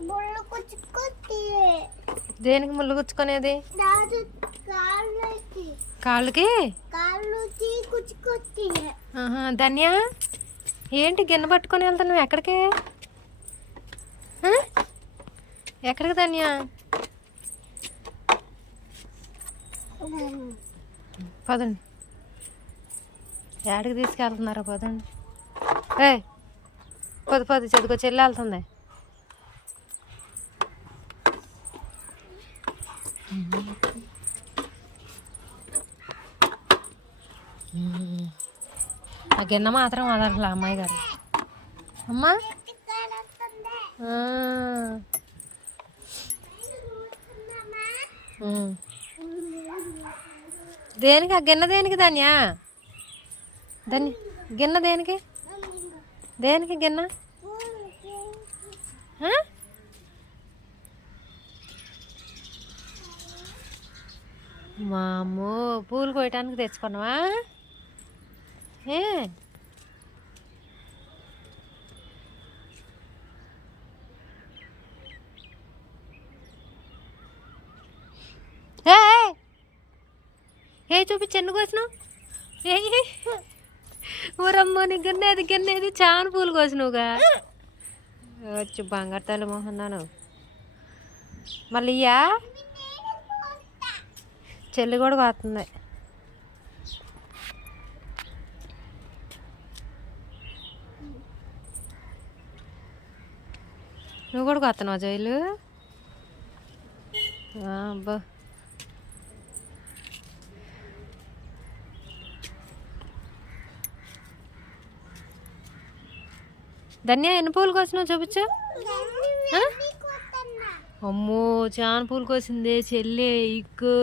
ముళ్ళు దేనికి ముళ్ళు గుచ్చుకునేది కాళ్ళకి. ధన్య. ఏంటి గిన్నె పట్టుకొని వెళ్తున్నావు? ఎక్కడికి? ఎక్కడికి ధన్య? పదండి. ఏడికి తీసుకెళ్తున్నారా పదండి. ఏ పది పది చదువుకో చెల్లి వెళ్తుంది. ఆ గిన్నె మాత్రం వదలట్లే అమ్మాయి గారు. అమ్మా. దేనికి? ఆ గిన్నె దేనికి ధన్యా? ధన్య గిన్నె దేనికి? దేనికి గిన్నె? మా అమ్మో పూలు కోయటానికి తెచ్చుకున్నావా? ఏ? ఏ చూపి చూపించి కోసినావు? ఏ ఊరమ్మ నీ గిన్నెది గిన్నెది చాలా పూలు కోసినవుగా. వచ్చి బంగారు తల్లి మోహన్నాను మళ్ళీ ఇయ్యా చెల్లి కూడా పోతుంది నువ్వు కూడా కొత్తనావు జైలు? అబ్బా. ధన్య ఎన్ని పూలు కోసినావు చూపించు? అమ్మో చాన్ పూలు కోసిందే చెల్లె ఇక్కు.